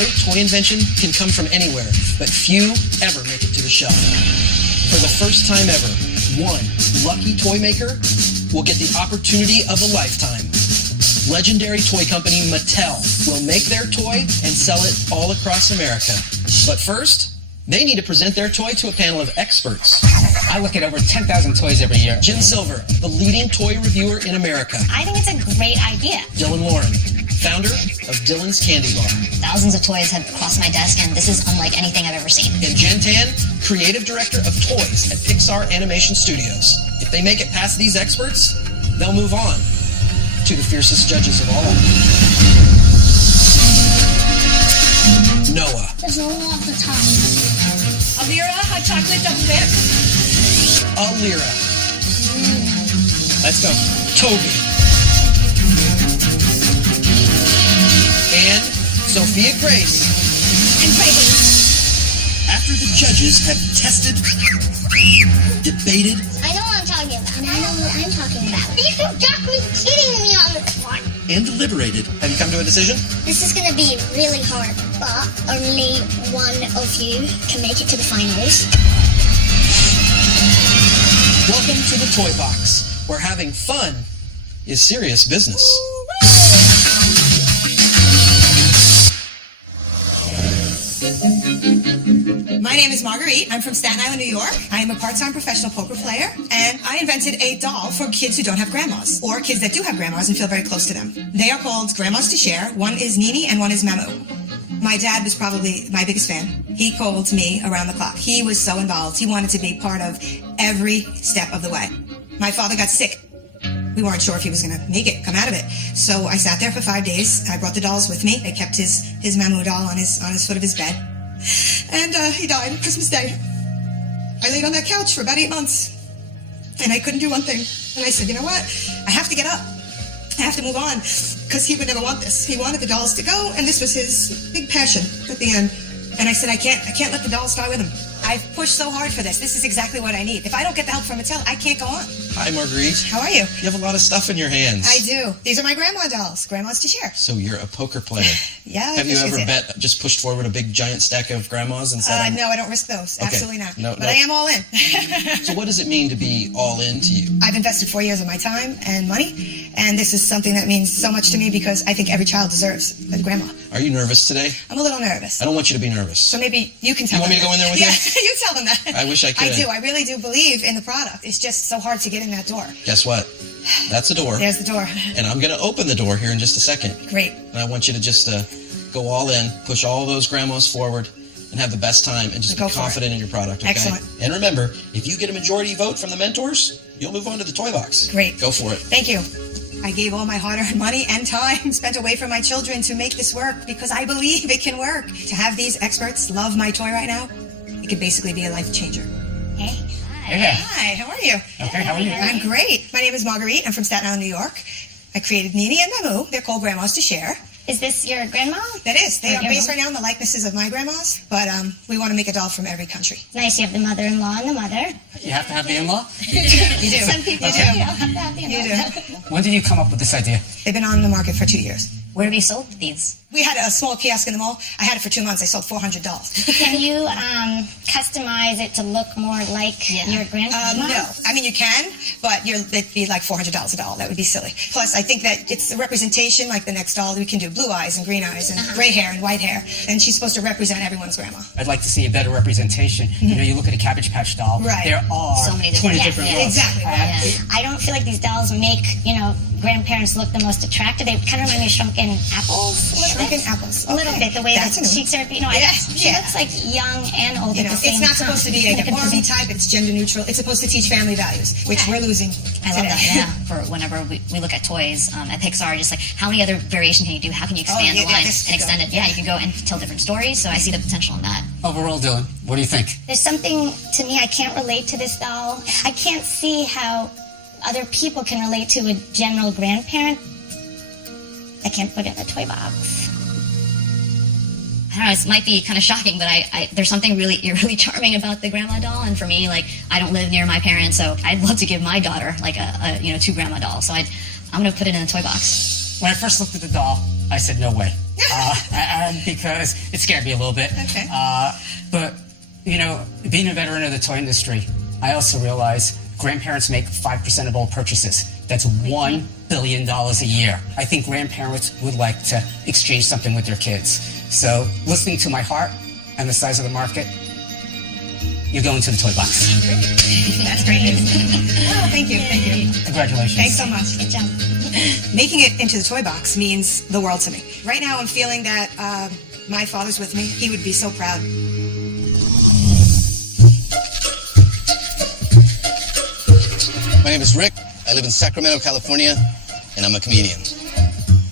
great toy invention can come from anywhere, but few ever make it to the shelf. For the first time ever, one lucky toy maker will get the opportunity of a lifetime. Legendary toy company Mattel will make their toy and sell it all across America. But first, they need to present their toy to a panel of experts. I look at over 10,000 toys every year. Jen Silver, the leading toy reviewer in America. I think it's a great idea. Dylan Lauren, founder of Dylan's Candy Bar. Thousands of toys have crossed my desk, and this is unlike anything I've ever seen. And Jen Tan, creative director of toys at Pixar Animation Studios. If they make it past these experts, they'll move on to the fiercest judges of all. Noah. There's a little off the top. Alira, hot chocolate double dip. Alira. Let's go. Toby. And Sophia Grace. I'm crazy. After the judges have tested, debated, I know what I'm talking about. And I know what I'm talking about. These two ducks was kidding me on this one. and deliberated, have you come to a decision? This is going to be really hard, but only one of you can make it to the finals. Welcome to the Toy Box, where having fun is serious business. My name is Marguerite. I'm from Staten Island, New York. I am a part-time professional poker player, and I invented a doll for kids who don't have grandmas, or kids that do have grandmas and feel very close to them. They are called Grandmas to Share. One is Nini and one is Mamu. My dad was probably my biggest fan. He called me around the clock. He was so involved. He wanted to be part of every step of the way. My father got sick. We weren't sure if he was going to make it, come out of it. So I sat there for 5 days. I brought the dolls with me. I kept his Mamu doll on his foot of his bed. And he died Christmas Day. I laid on that couch for about 8 months. And I couldn't do one thing. And I said, you know what? I have to get up. I have to move on. Because he would never want this. He wanted the dolls to go, and this was his big passion at the end. And I said, I can't let the dolls die with him. I've pushed so hard for this. This is exactly what I need. If I don't get the help from Mattel, I can't go on. Hi, Marguerite. How are you? You have a lot of stuff in your hands. I do. These are my grandma dolls. Grandmas to share. So you're a poker player. Yeah. Have you ever just pushed forward a big giant stack of grandmas and said, no, I don't risk those. Okay. Absolutely not. No, but I am all in. So what does it mean to be all in to you? I've invested 4 years of my time and money, and this is something that means so much to me because I think every child deserves a grandma. Are you nervous today? I'm a little nervous. I don't want you to be nervous. So maybe you can tell You want them me to go in there with you? you? You tell them that. I wish I could. I do. I really do believe in the product. It's just so hard to get in that door. Guess what? That's a door. There's the door. And I'm going to open the door here in just a second. Great. And I want you to just go all in, push all those grandmas forward, and have the best time, and just be confident in your product, okay? Excellent. And remember, if you get a majority vote from the mentors, you'll move on to the toy box. Great. Go for it. Thank you. I gave all my hard-earned money and time spent away from my children to make this work because I believe it can work. To have these experts love my toy right now, it could basically be a life changer. Hey. Yeah. Hi, how are you? Okay, how are you? I'm great. My name is Marguerite. I'm from Staten Island, New York. I created Nini and Mamu. They're called Grandmas to Share. Is this your grandma? That is. They are based right now on the likenesses of my grandmas, but we want to make a doll from every country. Nice, you have the mother-in-law and the mother. You have to have the in-law? You do. Some people You do. do. You don't have to have the You in-laws. do. When did you come up with this idea? They've been on the market for 2 years. Where have you sold these? We had a small kiosk in the mall. I had it for 2 months. I sold 400 dolls. Can you customize it to look more like your grandma? No. I mean, you can, but it'd be like $400 a doll. That would be silly. Plus, I think that it's the representation, like the next doll, we can do blue eyes and green eyes and gray hair and white hair. And she's supposed to represent everyone's grandma. I'd like to see a better representation. You know, you look at a Cabbage Patch doll. Right. There are So many 20 different- different yeah, looks. Exactly. I don't feel like these dolls make, grandparents look the most attractive. They kind of remind me of shrunken apples. Shrunken apples. A little bit. The way That's that a new cheeks are. She Yeah. looks like young and old at the same it's not time. supposed to be like a Barbie type. It's gender neutral. It's supposed to teach family values, which we're losing I love today. that, yeah. For whenever we look at toys at Pixar, just like how many other variation can you do? How can you expand the line and extend it? Yeah, you can go and tell different stories. So I see the potential in that. Overall, Dylan, what do you think? There's something to me I can't relate to this doll. I can't see how other people can relate to a general grandparent. I can't put it in a toy box. I don't know, it might be kind of shocking, but there's something really charming about the grandma doll. And for me, like, I don't live near my parents, so I'd love to give my daughter like a two grandma dolls. So I'm going to put it in a toy box. When I first looked at the doll, I said, no way. and because it scared me a little bit. Okay. But, you know, being a veteran of the toy industry, I also realize grandparents make 5% of all purchases. That's $1 billion a year. I think grandparents would like to exchange something with their kids. So, listening to my heart and the size of the market, you're going to the toy box. That's great news. Oh, thank you. Congratulations. Thanks so much. Good job. Making it into the toy box means the world to me. Right now I'm feeling that my father's with me. He would be so proud. My name is Rick. I live in Sacramento, California, and I'm a comedian.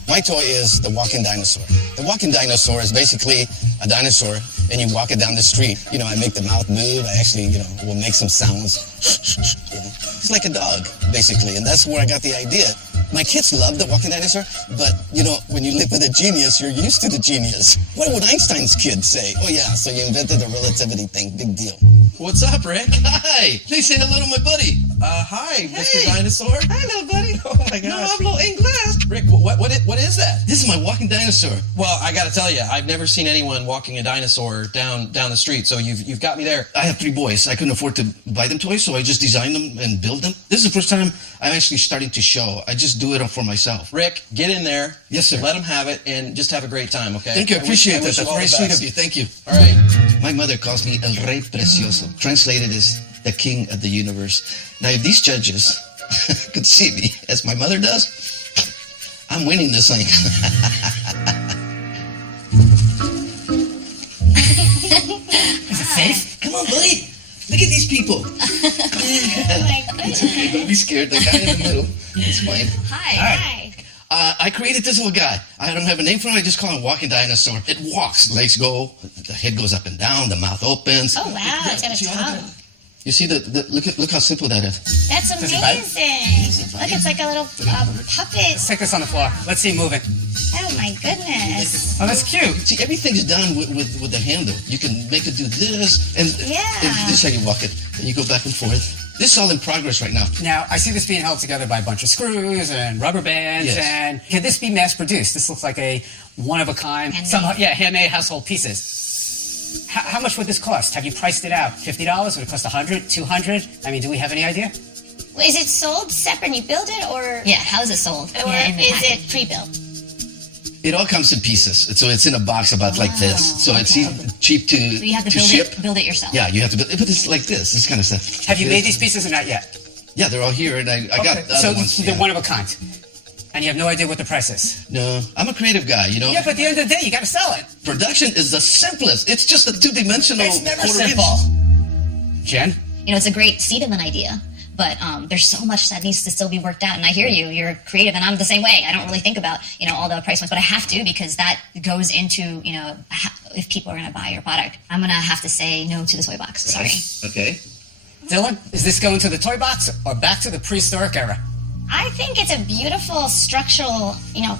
My toy is the walking dinosaur. The walking dinosaur is basically a dinosaur, and you walk it down the street. You know, I make the mouth move. I actually, will make some sounds. It's like a dog, basically, and that's where I got the idea. My kids love the walking dinosaur, but, when you live with a genius, you're used to the genius. What would Einstein's kids say? Oh, yeah, so you invented the relativity thing. Big deal. What's up, Rick? Hi. Please say hello to my buddy. Hi, Mr. Dinosaur. Hi, little buddy. Oh my gosh. No hablo inglés. Rick, what is that? This is my walking dinosaur. Well, I got to tell you, I've never seen anyone walking a dinosaur down the street. So you've got me there. I have 3 boys. I couldn't afford to buy them toys, so I just designed them and built them. This is the first time I'm actually starting to show. I just do it for myself. Rick, get in there. Yes, sir. Let them have it and just have a great time, okay? Thank you. I appreciate that. wish you That's all very the sweet best. of you. Thank you. All right. My mother calls me El Rey Precioso. Translated as the king of the universe. Now, if these judges could see me as my mother does, I'm winning this thing. Is it safe? Come on, buddy. Look at these people. It's okay. Don't be scared. The guy in the middle. It's fine. Hi. I created this little guy. I don't have a name for him. I just call him Walking Dinosaur. It walks. Legs go. The head goes up and down. The mouth opens. Oh wow, it's got a See all of tongue. it? You see look how simple that is. That's Does it bite? amazing. Look, it's like a little puppet. Let's take this on the floor. Let's see it moving. Oh my goodness. Oh, that's cute. See, everything's done with the handle. You can make it do this, and Yeah. this is how you walk it. And you go back and forth. This is all in progress right now. Now, I see this being held together by a bunch of screws and rubber bands. Yes. And can this be mass-produced? This looks like a one-of-a-kind, handmade household pieces. How much would this cost? Have you priced it out? $50? Would it cost $100? $200? I mean, do we have any idea? Is it sold separate and you build it, or Yeah, how is it sold? or In the is package. it pre-built? It all comes in pieces, so it's in a box about like this. So it's cheap So you have to ship. build it yourself. Yeah, you have to build it, but it's like this kind of stuff. Have you made these pieces or not yet? Yeah, they're all here, and I got the So other ones. they're Yeah. one of a kind. And you have no idea what the price is. No, I'm a creative guy, Yeah, but at the end of the day, you got to sell it. Production is the simplest. It's just a 2-dimensional. It's never quarter inch. simple. Jen? It's a great seed of an idea, but there's so much that needs to still be worked out. And I hear you, you're creative, and I'm the same way. I don't really think about, all the price points, but I have to, because that goes into, if people are going to buy your product. I'm going to have to say no to the toy box. Sorry. Okay. Dylan, is this going to the toy box or back to the prehistoric era? I think it's a beautiful structural,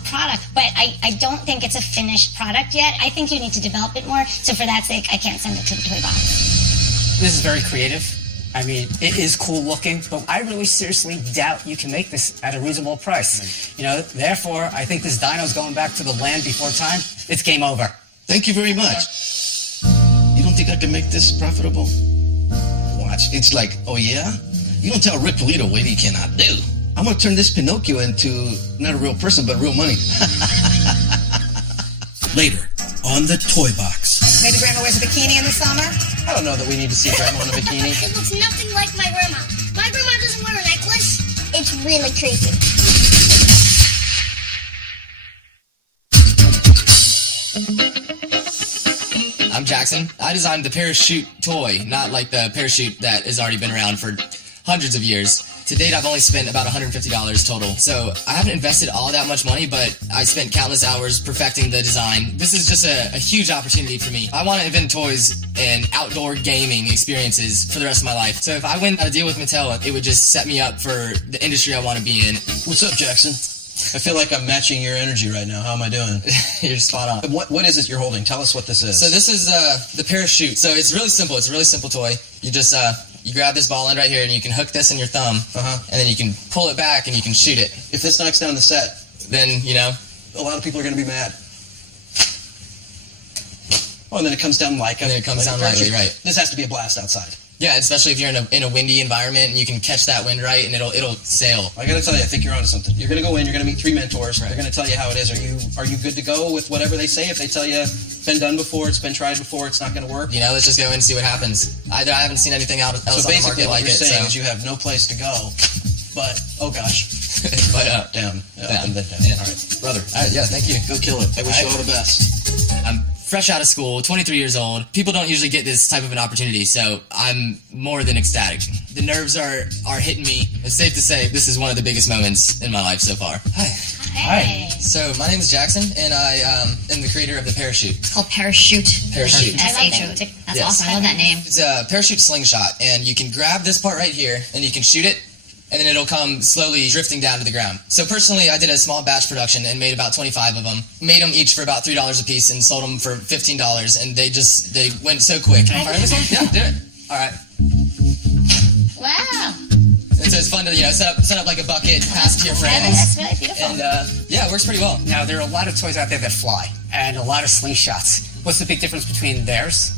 product, but I don't think it's a finished product yet. I think you need to develop it more. So for that sake, I can't send it to the toy box. This is very creative. I mean, it is cool looking, but I really seriously doubt you can make this at a reasonable price. Therefore, I think this dino's going back to the land before time. It's game over. Thank you very much. You don't think I can make this profitable? Watch. It's like, oh yeah? You don't tell Rick Polito what he cannot do. I'm going to turn this Pinocchio into not a real person, but real money. Later, on the toy box. Maybe Grandma wears a bikini in the summer? I don't know that we need to see Grandma in a bikini. It looks nothing like my grandma. My grandma doesn't wear a necklace. It's really creepy. I'm Jackson. I designed the parachute toy, not like the parachute that has already been around for hundreds of years. To date, I've only spent about $150 total. So I haven't invested all that much money, but I spent countless hours perfecting the design. This is just a huge opportunity for me. I want to invent toys and outdoor gaming experiences for the rest of my life. So if I win a deal with Mattel, it would just set me up for the industry I want to be in. What's up, Jackson? I feel like I'm matching your energy right now. How am I doing? You're spot on. What is it you're holding? Tell us what this is. So this is the parachute. So it's really simple. It's a really simple toy. You just you grab this ball end right here, and you can hook this in your thumb, and then you can pull it back, and you can shoot it. If this knocks down the set, Then a lot of people are going to be mad. Oh, and then it comes down like a... And then it comes down a parachute. lightly, right. This has to be a blast outside. Yeah, especially if you're in a windy environment and you can catch that wind right and it'll sail. I gotta tell you, I think you're onto something. You're gonna go in, you're gonna meet 3 mentors. Right. They're gonna tell you how it is. Are you good to go with whatever they say? If they tell you it's been done before, it's been tried before, it's not gonna work. You know, let's just go in and see what happens. I haven't seen anything else So on the basically, market what like you're it. saying So. is you have no place to go, but oh gosh, But down, up and then down. Yeah. All right, brother. Yeah, thank you. Go kill it. I wish you all the best. I'm fresh out of school, 23 years old. People don't usually get this type of an opportunity, so I'm more than ecstatic. The nerves are hitting me. It's safe to say this is one of the biggest moments in my life so far. Hi. Hey. So my name is Jackson, and I am the creator of the parachute. It's called Parachute. Parachute. I love that. That's Yes. awesome. I love that name. It's a parachute slingshot, and you can grab this part right here, and you can shoot it, and then it'll come slowly drifting down to the ground. So personally, I did a small batch production and made about 25 of them. Made them each for about $3 a piece and sold them for $15, and they went so quick. Can I fire this one? Yeah, do it. All right. Wow. And so it's fun to set up like a bucket, pass it to your friends. That's really beautiful. And yeah, it works pretty well. Now, there are a lot of toys out there that fly, and a lot of slingshots. What's the big difference between theirs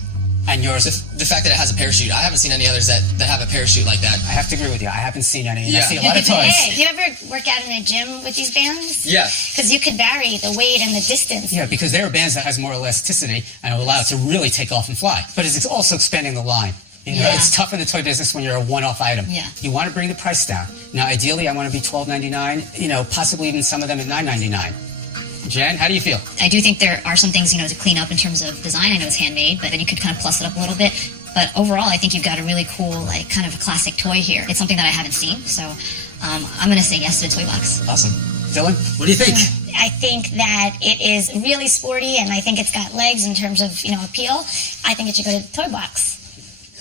and yours? The fact that it has a parachute. I haven't seen any others that have a parachute like that. I have to agree with you. I haven't seen any. Yeah. I see a lot of toys. Hey, do you ever work out in a gym with these bands? Yeah. Because you could vary the weight and the distance. Yeah, because there are bands that has more elasticity and allow it to really take off and fly. But it's also expanding the line. You know, Yeah. it's tough in the toy business when you're a one-off item. Yeah. You want to bring the price down. Now, ideally, I want to be $12.99. You know, possibly even some of them at $9.99. Jen, how do you feel? I do think there are some things, to clean up in terms of design. I know it's handmade, but then you could kind of plus it up a little bit. But overall, I think you've got a really cool, kind of a classic toy here. It's something that I haven't seen, so I'm going to say yes to the toy box. Awesome. Dylan, what do you think? I think that it is really sporty, and I think it's got legs in terms of, appeal. I think it should go to the toy box.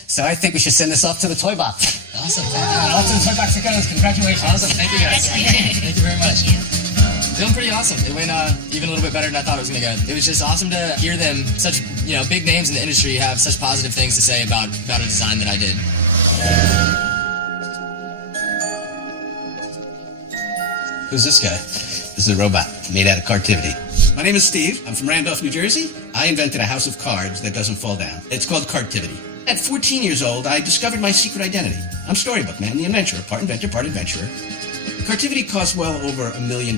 So I think we should send this off to the toy box. Awesome. Off to the toy box it goes. Congratulations. Awesome. Thank you guys. Thank you very much. Thank you. Feeling pretty awesome. It went even a little bit better than I thought it was going to go. It was just awesome to hear them, such big names in the industry, have such positive things to say about a design that I did. Who's this guy? This is a robot made out of Cartivity. My name is Steve. I'm from Randolph, New Jersey. I invented a house of cards that doesn't fall down. It's called Cartivity. At 14 years old, I discovered my secret identity. I'm Storybook Man, the inventor, part inventor, part adventurer. Cartivity cost well over $1 million.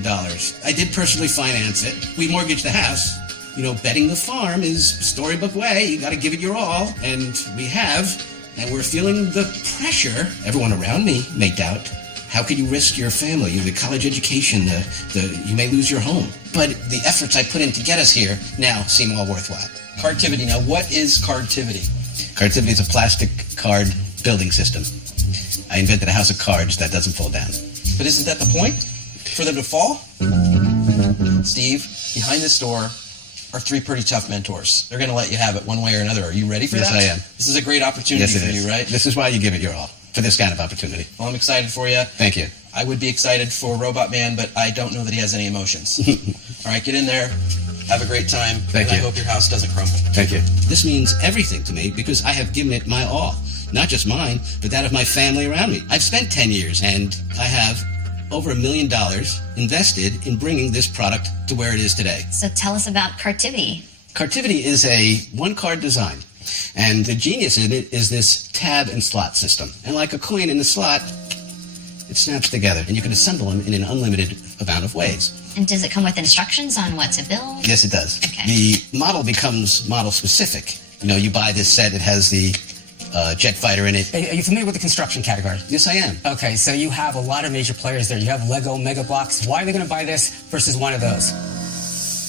I did personally finance it. We mortgaged the house. Betting the farm is Storybook way. You got to give it your all, and we have. And we're feeling the pressure. Everyone around me may doubt. How could you risk your family, the college education, you may lose your home? But the efforts I put in to get us here now seem all worthwhile. Cartivity. Now, what is Cartivity? Cartivity is a plastic card building system. I invented a house of cards that doesn't fall down. But isn't that the point? For them to fall? Steve, behind this door are 3 pretty tough mentors. They're going to let you have it one way or another. Are you ready for that? Yes, I am. This is a great opportunity Yes, it for is. you, right? This is why you give it your all, for this kind of opportunity. Well, I'm excited for you. Thank you. I would be excited for Robot Man, but I don't know that he has any emotions. All right, get in there. Have a great time. Thank you. I hope your house doesn't crumble. Thank you. This means everything to me because I have given it my all. Not just mine, but that of my family around me. I've spent 10 years and I have over $1 million invested in bringing this product to where it is today. So tell us about Cartivity. Cartivity is a one-card design, and the genius in it is this tab and slot system. And like a coin in the slot, it snaps together, and you can assemble them in an unlimited amount of ways. And does it come with instructions on what to build? Yes, it does. Okay. The model becomes model-specific. You buy this set, it has the jet fighter in it. Are you familiar with the construction category? Yes, I am. Okay, so you have a lot of major players there. You have Lego, Mega Bloks. Why are they going to buy this versus one of those?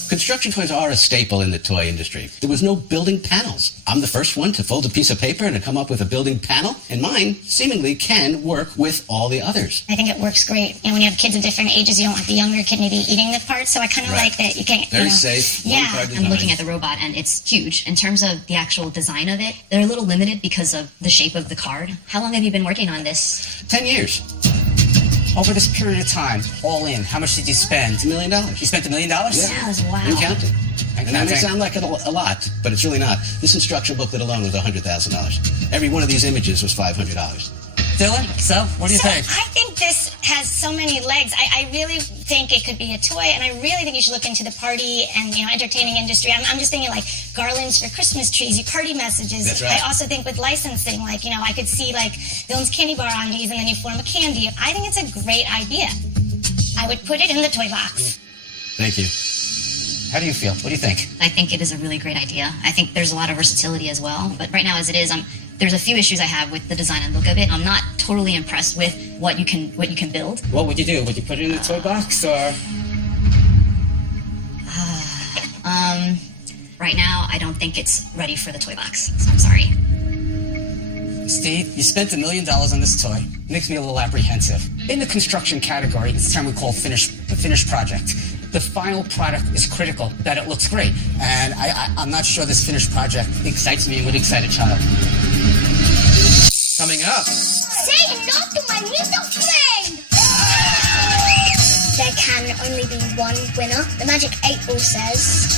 Construction toys are a staple in the toy industry. There was no building panels. I'm the first one to fold a piece of paper and to come up with a building panel, and mine seemingly can work with all the others. I think it works great. When you have kids of different ages, you don't want the younger kid maybe eating the parts, so I kind of like that you can... Very safe. Yeah. One-card design. I'm looking at the robot, and it's huge. In terms of the actual design of it, they're a little limited because of the shape of the card. How long have you been working on this? 10 years. Over this period of time, all in, how much did you spend? $1 million. You spent $1 million? Yeah. Wow. And counting. And And that may counting. sound like a lot, but it's really not. This instruction booklet alone was $100,000. Every one of these images was $500. Dylan, so what do you think? I think this has so many legs. I really think it could be a toy, and I really think you should look into the party and entertaining industry. I'm just thinking like garlands for Christmas trees, your party messages. That's right. I also think with licensing, like I could see like Dylan's candy bar on these, and then you form a candy. I think it's a great idea. I would put it in the toy box. Thank you. How do you feel? What do you think? I think it is a really great idea. I think there's a lot of versatility as well. But right now, as it is, there's a few issues I have with the design and look of it. I'm not totally impressed with what you can build. What would you do? Would you put it in the toy box or? Right now, I don't think it's ready for the toy box. So I'm sorry. Steve, you spent $1 million on this toy. Makes me a little apprehensive. In the construction category, it's a term we call the finished project. The final product is critical, that it looks great. And I'm not sure this finished project excites me and would excite a child. Coming up. Say no to my little friend! There can only be one winner. The Magic 8 Ball says.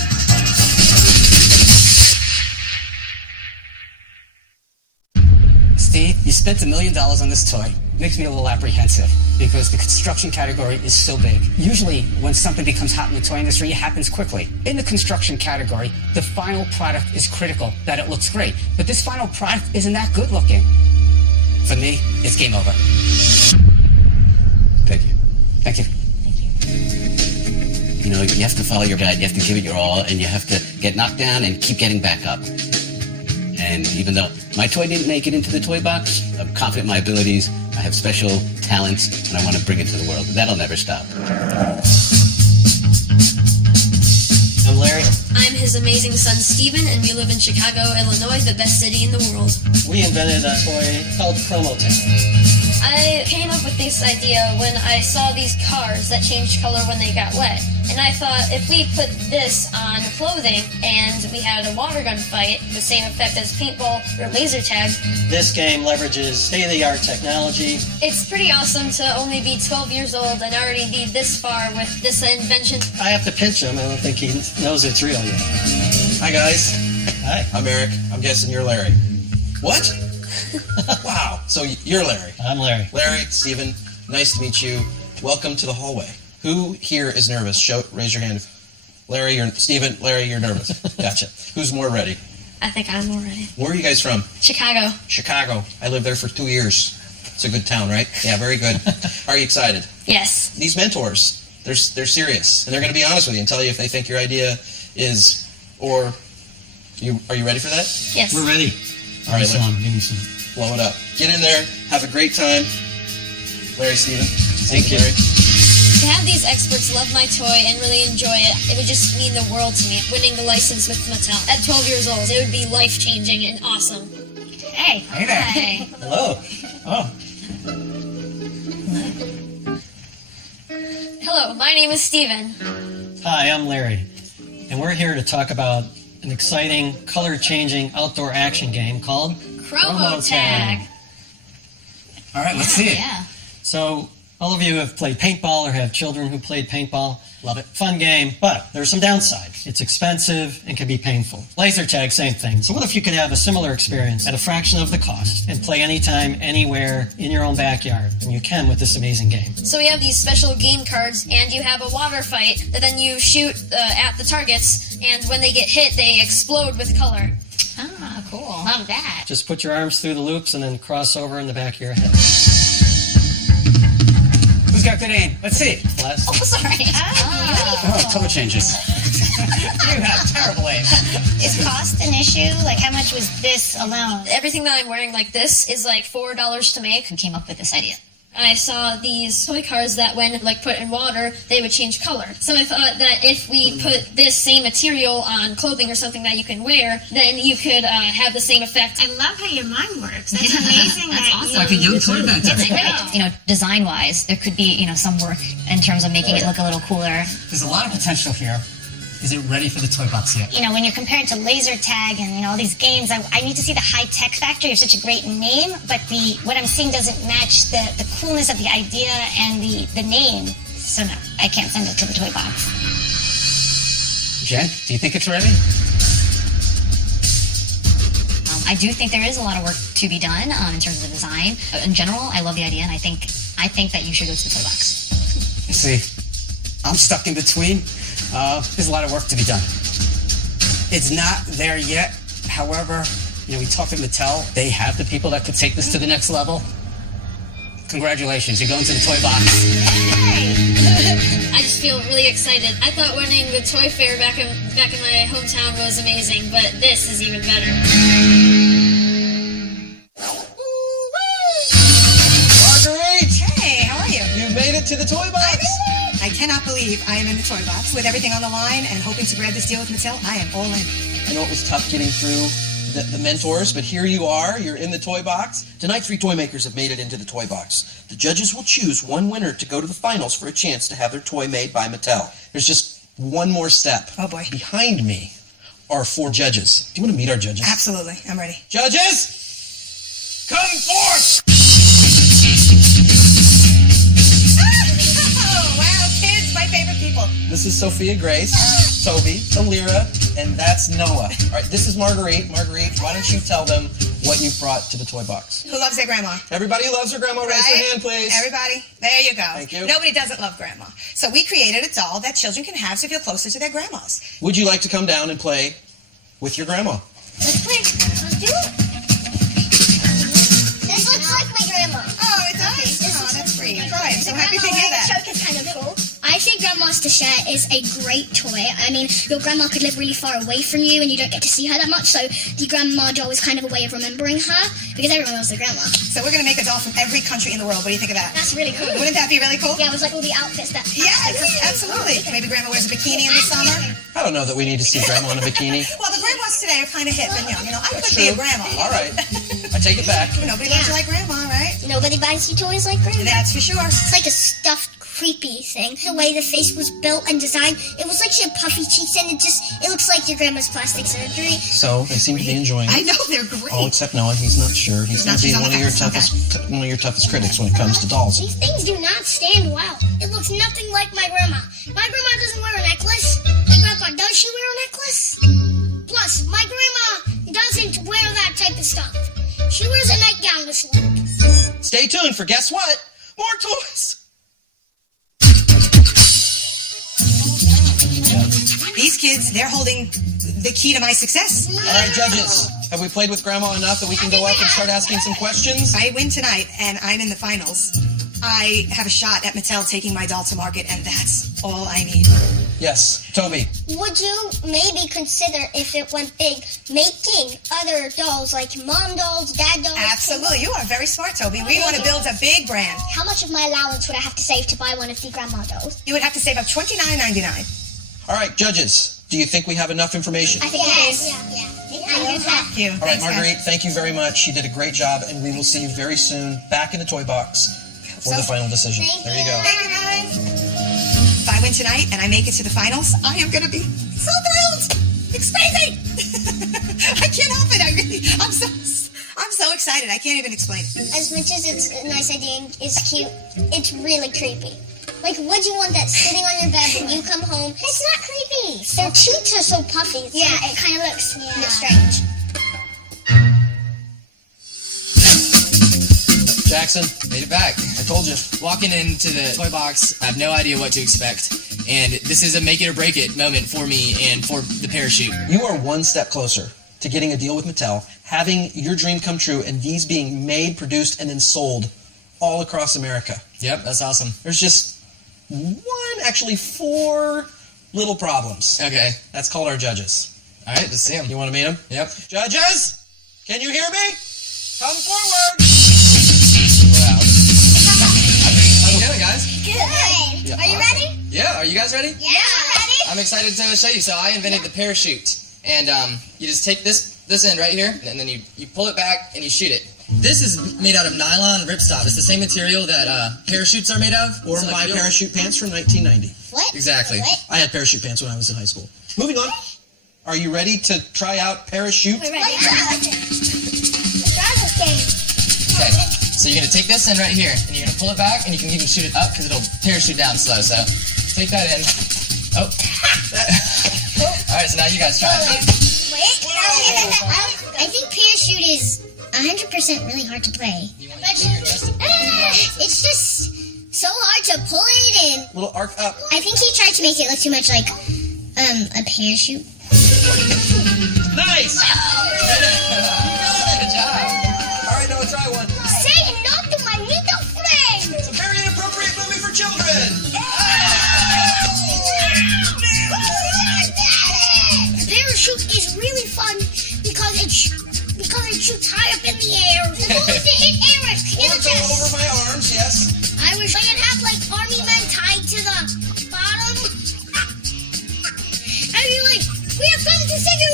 Steve, you spent $1 million on this toy. Makes me a little apprehensive because the construction category is so big. Usually, when something becomes hot in the toy industry, it happens quickly. In the construction category, the final product is critical, that it looks great. But this final product isn't that good looking. For me, it's game over. Thank you. Thank you. You have to follow your guide, you have to give it your all, and you have to get knocked down and keep getting back up. And even though my toy didn't make it into the toy box, I'm confident in my abilities, I have special talents, and I want to bring it to the world. That'll never stop. I'm Larry. I'm his amazing son, Steven, and we live in Chicago, Illinois, the best city in the world. We invented a toy called Promo Tag. I came up with this idea when I saw these cars that changed color when they got wet. And I thought if we put this on clothing and we had a water gun fight, the same effect as paintball or laser tag. This game leverages state-of-the-art technology. It's pretty awesome to only be 12 years old and already be this far with this invention. I have to pinch him. I don't think he knows it's real yet. Hi, guys. Hi. I'm Eric. I'm guessing you're Larry. What? Wow. So you're Larry. I'm Larry. Larry, Steven, nice to meet you. Welcome to the hallway. Who here is nervous? Raise your hand. Larry, you're nervous. Gotcha. Who's more ready? I think I'm more ready. Where are you guys from? Chicago. Chicago. I lived there for 2 years. It's a good town, right? Yeah, very good. Are you excited? Yes. These mentors, they're serious, and they're going to be honest with you and tell you if they think your idea is, or are you ready for that? Yes. We're ready. All right, Give me some. blow it up. Get in there. Have a great time. Larry, Steven. Thank you. Larry. To have these experts love my toy and really enjoy it would just mean the world to me. Winning the license with Mattel at 12 years old, it would be life-changing and awesome. Hey. Hey there. Hi. Hello. Oh. Hello, my name is Steven. Hi, I'm Larry. And we're here to talk about an exciting, color-changing outdoor action game called Promo Tag. All right, let's see it. Yeah. So, all of you have played paintball or have children who played paintball. Love it. Fun game, but there's some downsides. It's expensive and can be painful. Laser tag, same thing. So what if you could have a similar experience at a fraction of the cost and play anytime, anywhere, in your own backyard? And you can with this amazing game. So we have these special game cards, and you have a water fight that then you shoot at the targets, and when they get hit, they explode with color. Ah, cool. Love that. Just put your arms through the loops and then cross over in the back of your head. Who's got good aim? Let's see it. Last. Oh, sorry. Oh, color changes. You have terrible aim. Is cost an issue? Like, how much was this alone? Everything that I'm wearing like this is like $4 to make. Who came up with this idea? I saw these toy cars that when put in water, they would change color. So I thought that if we put this same material on clothing or something that you can wear, then you could have the same effect. I love how your mind works. That's amazing. That's awesome. Like a young toy inventor. It's great. Design-wise, there could be, some work in terms of making it look a little cooler. There's a lot of potential here. Is it ready for the toy box yet? When you're comparing to laser tag and all these games, I need to see the high-tech factor. You have such a great name, but what I'm seeing doesn't match the coolness of the idea and the name. So no, I can't send it to the toy box. Jen, do you think it's ready? I do think there is a lot of work to be done in terms of the design. In general, I love the idea, and I think that you should go to the toy box. See, I'm stuck in between. There's a lot of work to be done. It's not there yet. However, we talked to Mattel. They have the people that could take this to the next level. Congratulations, you're going to the toy box. I just feel really excited. I thought winning the toy fair back in my hometown was amazing, but this is even better. Marguerite! Hey, how are you? You made it to the toy box. I cannot believe I am in the toy box with everything on the line and hoping to grab this deal with Mattel. I am all in. I know it was tough getting through the mentors, but here you are. You're in the toy box. Tonight, 3 toy makers have made it into the toy box. The judges will choose one winner to go to the finals for a chance to have their toy made by Mattel. There's just one more step. Oh, boy. Behind me are 4 judges. Do you want to meet our judges? Absolutely. I'm ready. Judges, come forth! Oh, wow, kids, my favorite people. This is Sophia Grace, Toby, Alira, and that's Noah. All right, this is Marguerite. Marguerite, why don't you tell them what you've brought to the toy box? Who loves their grandma? Everybody who loves their grandma, raise their hand, please. Everybody. There you go. Thank you. Nobody doesn't love grandma. So we created a doll that children can have to feel closer to their grandmas. Would you like to come down and play with your grandma? Let's play. Let's do it. This looks like my grandma. Oh, it does? Oh, that's great. I'm so happy to hear that. Choke is kind of cool. I think Grandma's to Share is a great toy. I mean, your grandma could live really far away from you and you don't get to see her that much, so the grandma doll is kind of a way of remembering her, because everyone loves their grandma. So we're going to make a doll from every country in the world. What do you think of that? That's really cool. Wouldn't that be really cool? Yeah, it was like all the outfits that... Yes, absolutely. Maybe Grandma wears a bikini in the summer. I don't know that we need to see grandma in a bikini. Well, the grandmas today are kind of hip and young. I That's could be a true. grandma. All right. I take it back. Nobody loves you like grandma, right? Nobody buys you toys like grandma. That's for sure. It's like a stuffed, creepy thing. The way the face was built and designed, it was like she had puffy cheeks and it looks like your grandma's plastic surgery. So they seem to be enjoying it. I know, they're great. All except Noah. He's not sure. He's going to be one of your toughest critics when it comes to dolls. These things do not stand well. It looks nothing like my grandma. My grandma doesn't wear a necklace. My grandpa, does she wear a necklace? Plus, my grandma doesn't wear that type of stuff. She wears a nightgown to sleep. Stay tuned for guess what? More toys. These kids, they're holding the key to my success. All right, judges. Have we played with grandma enough that we can go up and start asking some questions? I win tonight, and I'm in the finals. I have a shot at Mattel taking my doll to market, and that's all I need. Yes. Toby. Would you maybe consider, if it went big, making other dolls, like mom dolls, dad dolls? Absolutely. You are very smart, Toby. We want to build a big brand. How much of my allowance would I have to save to buy one of the grandma dolls? You would have to save up $29.99. All right, judges. Do you think we have enough information? I think yes. Thank you. All right, Marguerite, thank you very much. You did a great job, and we will see you very soon back in the toy box for the final decision. There you go. Thank you, guys. If I win tonight and I make it to the finals, I am going to be so thrilled. It's crazy. I can't help it. I'm so excited. I can't even explain it. As much as it's a nice idea and it's cute, it's really creepy. Like, would you want that sitting on your bed when you come home? It's not creepy. Their cheeks are so puffy. Yeah, it kind of looks a bit strange. Jackson. Made it back. I told you. Walking into the toy box, I have no idea what to expect. And this is a make it or break it moment for me and for the parachute. You are one step closer to getting a deal with Mattel, having your dream come true, and these being made, produced, and then sold all across America. Yep, that's awesome. There's just actually 4 little problems. Okay. That's called our judges. All right, let's see them. You want to meet them? Yep. Judges, can you hear me? Come forward. Wow. How's it going, guys? Good. Yeah, Are you awesome. ready? Yeah, are you guys ready? Yeah, we're ready. I'm excited to show you. So I invented the parachute. And you just take this end right here, and then you pull it back and you shoot it. This is made out of nylon ripstop. It's the same material that parachutes are made of. Or So my parachute pants from 1990. What? Exactly. What? I had parachute pants when I was in high school. Moving on. Are you ready to try out parachute? We're ready. Let's try this game. Okay. So you're going to take this end right here, and you're going to pull it back, and you can even shoot it up because it'll parachute down slow. So take that in. Oh. All right, so now you guys try it. Wait. I think parachute is 100% really hard to play. It's just so hard to pull it in. Little arc up. I think he tried to make it look too much like a parachute. Nice! Good job. All right, Noah, try one. Say no to my little friend. It's a very inappropriate movie for children. Parachute is really fun because it shoots high up in the air. The goal is to hit Eric in the Or go chest. over my arms, yes. I wish I could have like army men tied to the bottom. And you're like, we have come to save you.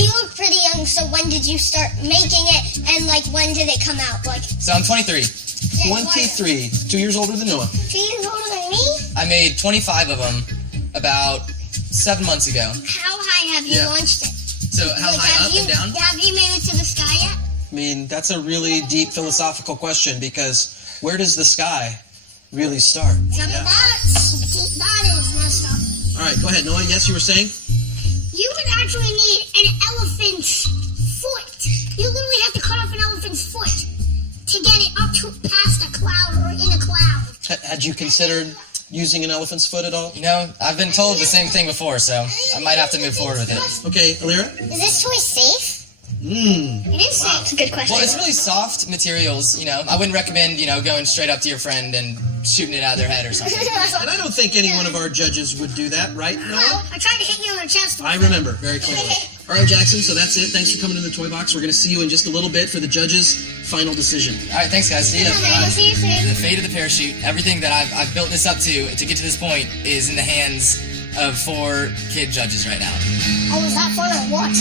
You look pretty young, so when did you start making it? And like, when did it come out? Like, So I'm 23. 23, 2 years older than Noah. 2 years older than me? I made 25 of them about 7 months ago. How high have you Yeah. launched it? So how Like, high up and down? Have you made it to the sky yet? I mean, that's a really deep philosophical question because where does the sky really start? That is messed up. All right, go ahead, Noah. Yes, you were saying? You would actually need an elephant's foot. You literally have to cut off an elephant's foot to get it up to past a cloud or in a cloud. Had you considered using an elephant's foot at all? You know, I've been told the same thing before, so I might have to move forward with it. Okay, Alira? Is this toy safe? Mmm. It is safe. It's a good question. Well, it's really soft materials, you know. I wouldn't recommend, going straight up to your friend and shooting it out of their head or something. And I don't think any one of our judges would do that, right, Noah? Well, I tried to hit you in the chest. I remember very clearly. All right, Jackson, so that's it. Thanks for coming to the Toy Box. We're going to see you in just a little bit for the judges' final decision. All right, thanks, guys. See ya. We'll see you soon. The fate of the parachute, everything that I've built this up to get to this point is in the hands of 4 kid judges right now. Oh, was that fun or what?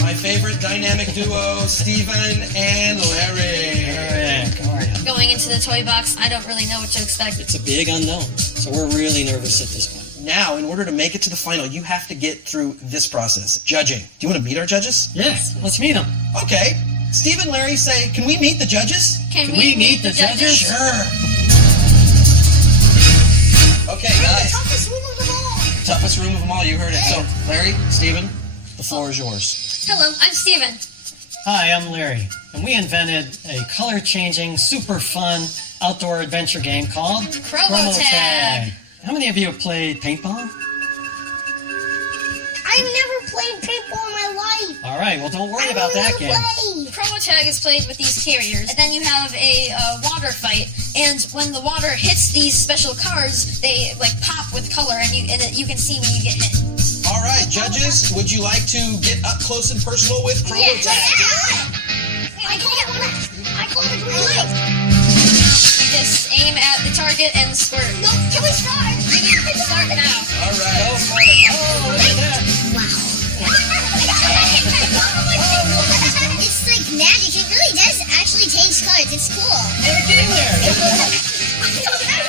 My favorite dynamic duo, Steven and Larry. Eric, how are you? Going into the toy box, I don't really know what to expect. It's a big unknown, so we're really nervous at this point. Now, in order to make it to the final, you have to get through this process, judging. Do you want to meet our judges? Yes, let's meet them. Okay. Steve and Larry say, can we meet the judges? Can we meet the judges? Sure. Okay, guys. Toughest room of them all. Toughest room of them all, you heard it. So, Larry, Steven, the floor is yours. Hello, I'm Steven. Hi, I'm Larry, and we invented a color-changing, super fun outdoor adventure game called Chromo Tag. How many of you have played paintball? I've never played paintball in my life. All right, well, don't worry about that game. Chromo Tag is played with these carriers, and then you have a water fight. And when the water hits these special cards, they pop with color, and you can see when you get hit. All right, judges, would you like to get up close and personal with Chromo Yes. Tag? I call it green light. Just aim at the target and squirt. No, can we start? Start now. All right. Go for it. Oh, look at that. It's like magic. It really does actually change colors. It's cool. Get in there.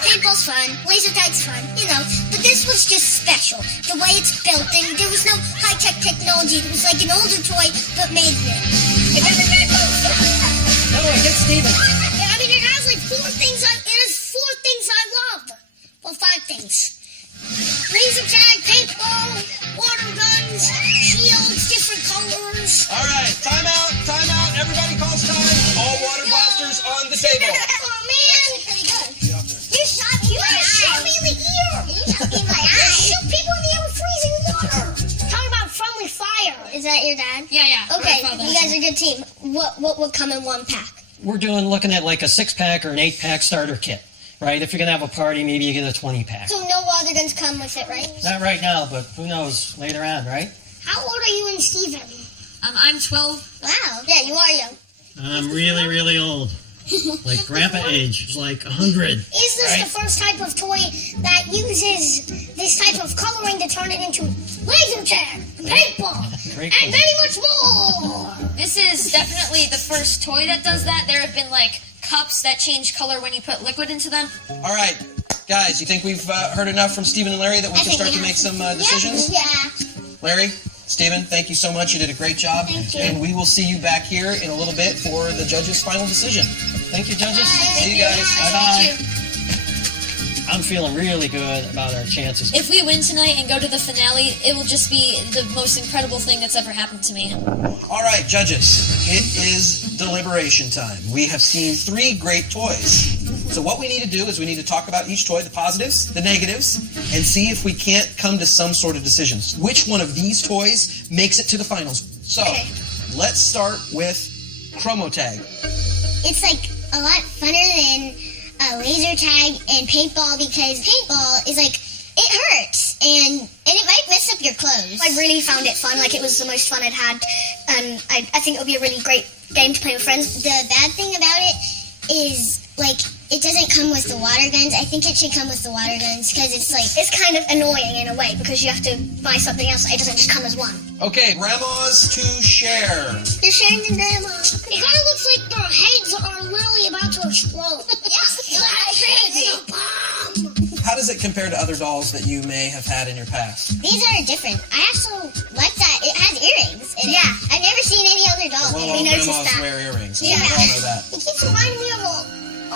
Paintball's fun. Laser tag's fun. But this was just special. The way it's built, and there was no high-tech technology. It was like an older toy, but made it. No, get Steven. Yeah, I mean, it has like 4 things. It has 4 things I love. Well, 5 things. Laser tag, paintball, water guns, shields, different colors. All right, time out. Everybody calls time. All water blasters on the table. Oh man, pretty good. You shot me in my eye. Shoot me in the ear. You shot me in my eye. Shoot people in the air with freezing water. Talk about friendly fire. Is that your dad? Yeah. Okay, you guys are a good team. What will come in 1 pack? We're looking at like a 6-pack or an 8-pack starter kit, right? If you're going to have a party, maybe you get a 20-pack. So no water guns come with it, right? Not right now, but who knows later on, right? How old are you and Steven? I'm 12. Wow. Yeah, you are young. I'm really, really old. Like grandpa age. It's like 100. Is this the first type of toy that uses this type of coloring to turn it into laser tag, paintball, Great and very much more? This is definitely the first toy that does that. There have been cups that change color when you put liquid into them. All right, guys, you think we've heard enough from Steven and Larry that we can start to make some decisions? Yeah. Larry, Steven, thank you so much. You did a great job. Thank you. And we will see you back here in a little bit for the judges' final decision. Thank you, judges. See you guys. Bye-bye. Thank you. I'm feeling really good about our chances. If we win tonight and go to the finale, it will just be the most incredible thing that's ever happened to me. All right, judges, it is deliberation time. We have seen 3 great toys. So what we need to do is we need to talk about each toy, the positives, the negatives, and see if we can't come to some sort of decisions. Which one of these toys makes it to the finals? So, let's start with Chromo Tag. It's like a lot funner than laser tag and paintball because paintball is like, it hurts and it might mess up your clothes. I really found it fun. Like, it was the most fun I'd had. I think it would be a really great game to play with friends. The bad thing about it is, like, it doesn't come with the water guns. I think it should come with the water guns because it's like... It's kind of annoying in a way because you have to buy something else. It doesn't just come as one. Okay, grandmas to share. You're sharing the grandma. It kind of looks like their heads are literally about to explode. Yeah, that's crazy. It's a bomb. How does it compare to other dolls that you may have had in your past? These are different. I also like that it has earrings in it. I've never seen any other doll. Well, all grandmas wear earrings. Yeah. We all know that. It keeps reminding me of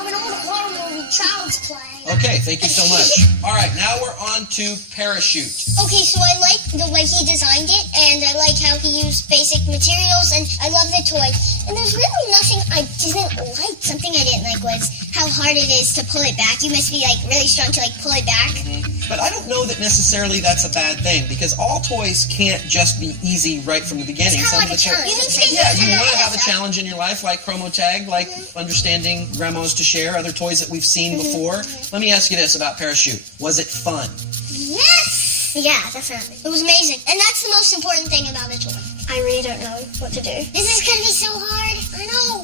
an old horror movie, Child's Play. Okay, thank you so much. All right, now we're on to Parachute. Okay, so I like the way he designed it, and I like how he used basic materials, and I love the toy. And there's really nothing I didn't like. Something I didn't like was how hard it is to pull it back. You must be like really strong to like pull it back. But I don't know that necessarily that's a bad thing, because all toys can't just be easy right from the beginning. It's kind of like a challenge. You want to have a challenge in your life, like Chromo Tag, like understanding grandmas to share, other toys that we've seen before. Let me ask you this about Parachute. Was it fun? Yes! Yeah, definitely. It was amazing. And that's the most important thing about the toy. I really don't know what to do. This is going to be so hard. I know.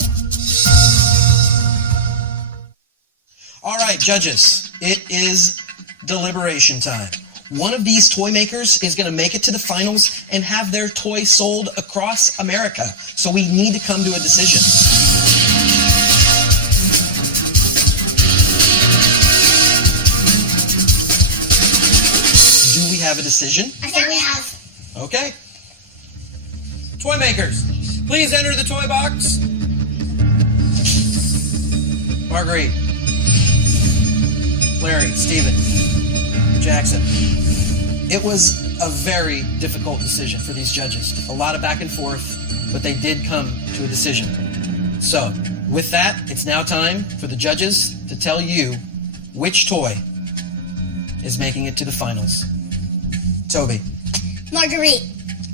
All right, judges. It is deliberation time. One of these toy makers is going to make it to the finals and have their toy sold across America. So we need to come to a decision. Do we have a decision? I think we have. Okay. Toy makers, please enter the toy box. Marguerite, Larry, Steven, Jackson. It was a very difficult decision for these judges. A lot of back and forth, but they did come to a decision. So, with that, it's now time for the judges to tell you which toy is making it to the finals. Toby. Marguerite.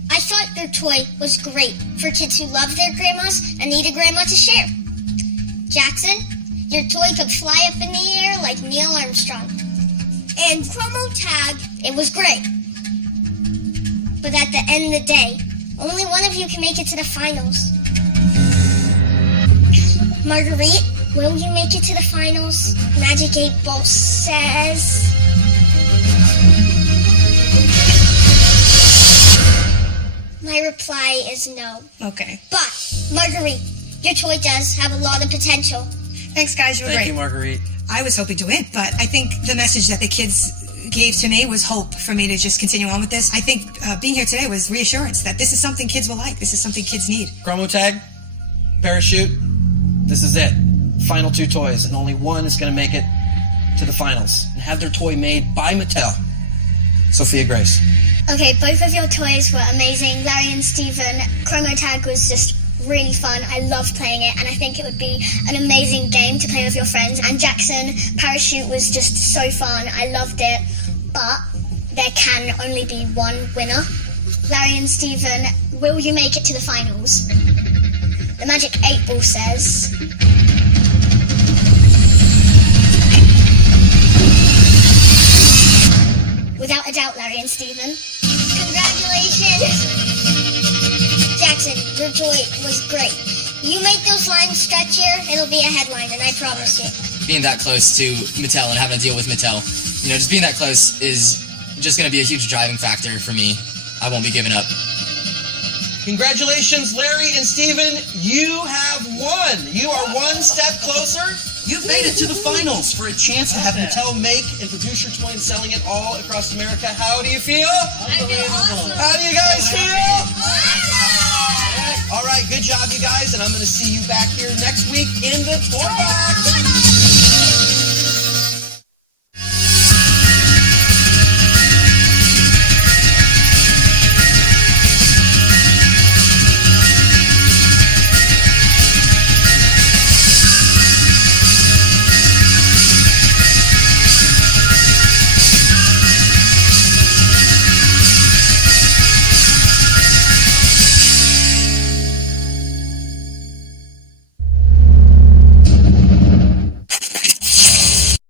I thought their toy was great for kids who love their grandmas and need a grandma to share. Jackson, your toy could fly up in the air like Neil Armstrong. And Chromo Tag, it was great. But at the end of the day, only one of you can make it to the finals. Marguerite, will you make it to the finals? Magic 8 Ball says... My reply is no. Okay. But, Marguerite, your toy does have a lot of potential. Thanks, guys. You were Thank great. you, Marguerite. I was hoping to win, but I think the message that the kids gave to me was hope for me to just continue on with this. I think being here today was reassurance that this is something kids will like. This is something kids need. Chromo Tag, Parachute, this is it. Final 2 toys, and only one is going to make it to the finals and have their toy made by Mattel. Sophia Grace. Okay, both of your toys were amazing. Larry and Steven, Chromo Tag was just really fun. I loved playing it, and I think it would be an amazing game to play with your friends. And Jackson, Parachute was just so fun. I loved it, but there can only be one winner. Larry and Steven, will you make it to the finals? The Magic 8 Ball says... Without a doubt, Larry and Steven. Congratulations. Jackson, your toy was great. You make those lines stretchier, it'll be a headline, and I promise you. Being that close to Mattel and having to deal with Mattel, just being that close is just going to be a huge driving factor for me. I won't be giving up. Congratulations, Larry and Steven. You have won. You are one step closer. You've made it to the finals for a chance to have Mattel make and produce your toy and selling it all across America. How do you feel? I feel awesome. How do you guys feel? All right, good job, you guys, and I'm going to see you back here next week in the toy box.